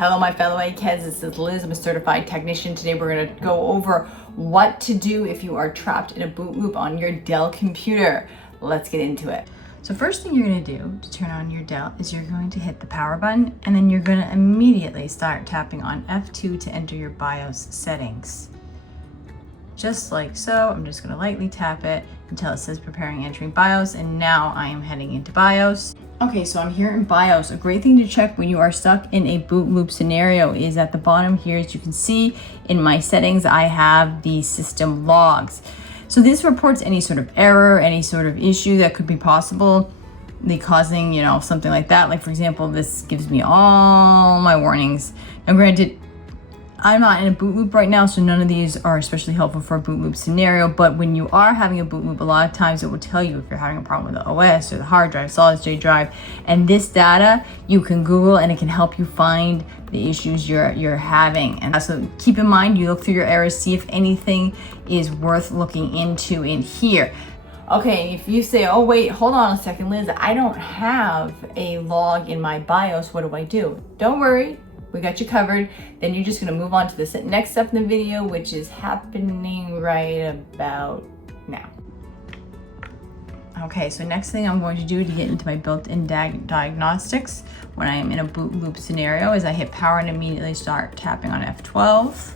Hello my fellow eggheads, this is Liz. I'm a certified technician. Today we're going to go over what to do if you are trapped in a boot loop on your Dell computer. Let's get into it. So first thing you're going to do to turn on your Dell is you're going to hit the power button, and then you're going to immediately start tapping on F2 to enter your BIOS settings. Just like so. I'm just going to lightly tap it until it says preparing entering BIOS, and now I am heading into BIOS. Okay, so I'm here in BIOS. A great thing to check when you are stuck in a boot loop scenario is at the bottom here, as you can see in my settings, I have the system logs. So this reports any sort of error, any sort of issue that could be possible, causing, something like that. Like for example, this gives me all my warnings. Now granted, I'm not in a boot loop right now, so none of these are especially helpful for a boot loop scenario, but when you are having a boot loop, a lot of times it will tell you if you're having a problem with the OS or the hard drive, solid state drive, and this data you can Google and it can help you find the issues you're having. And so keep in mind, you look through your errors, see if anything is worth looking into in here. Okay, if you say, oh wait, hold on a second, Liz, I don't have a log in my BIOS, what do I do? Don't worry. We got you covered. Then you're just gonna move on to the next step in the video, which is happening right about now. Okay, so next thing I'm going to do to get into my built-in diagnostics when I am in a boot loop scenario is I hit power and immediately start tapping on F12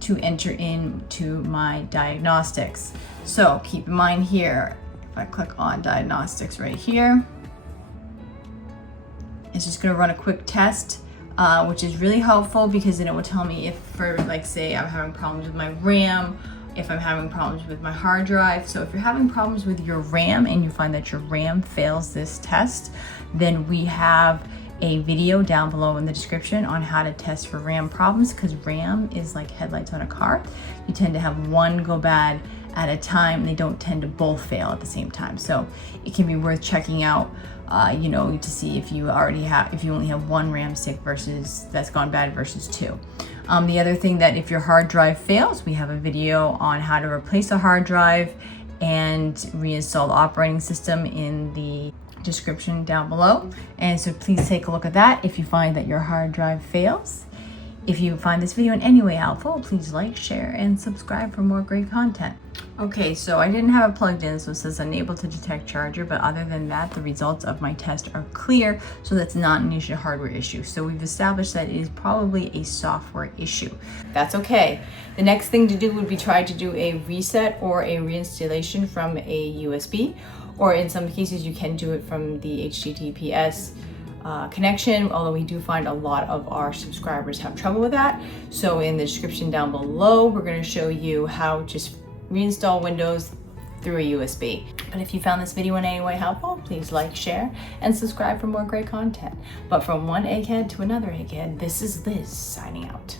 to enter into my diagnostics. So keep in mind here, if I click on diagnostics right here, it's just going to run a quick test, which is really helpful because then it will tell me if, for like say I'm having problems with my RAM, if I'm having problems with my hard drive. So if you're having problems with your RAM and you find that your RAM fails this test, then we have a video down below in the description on how to test for RAM problems, because RAM is like headlights on a car. You tend to have one go bad at a time, and they don't tend to both fail at the same time. So it can be worth checking out, to see if you only have one RAM stick versus that's gone bad versus two. The other thing, that if your hard drive fails, we have a video on how to replace a hard drive and reinstall the operating system in the description down below. And so please take a look at that if you find that your hard drive fails. If you find this video in any way helpful, please like, share, and subscribe for more great content. Okay, so I didn't have it plugged in, so it says unable to detect charger, but other than that, the results of my test are clear, so that's not an issue, hardware issue. So we've established that it is probably a software issue. That's okay. The next thing to do would be try to do a reset or a reinstallation from a USB, or in some cases you can do it from the HTTPS connection, although we do find a lot of our subscribers have trouble with that. So in the description down below, we're going to show you how to just reinstall Windows through a USB. But if you found this video in any way helpful, please like, share, and subscribe for more great content. But from one egghead to another egghead, this is Liz signing out.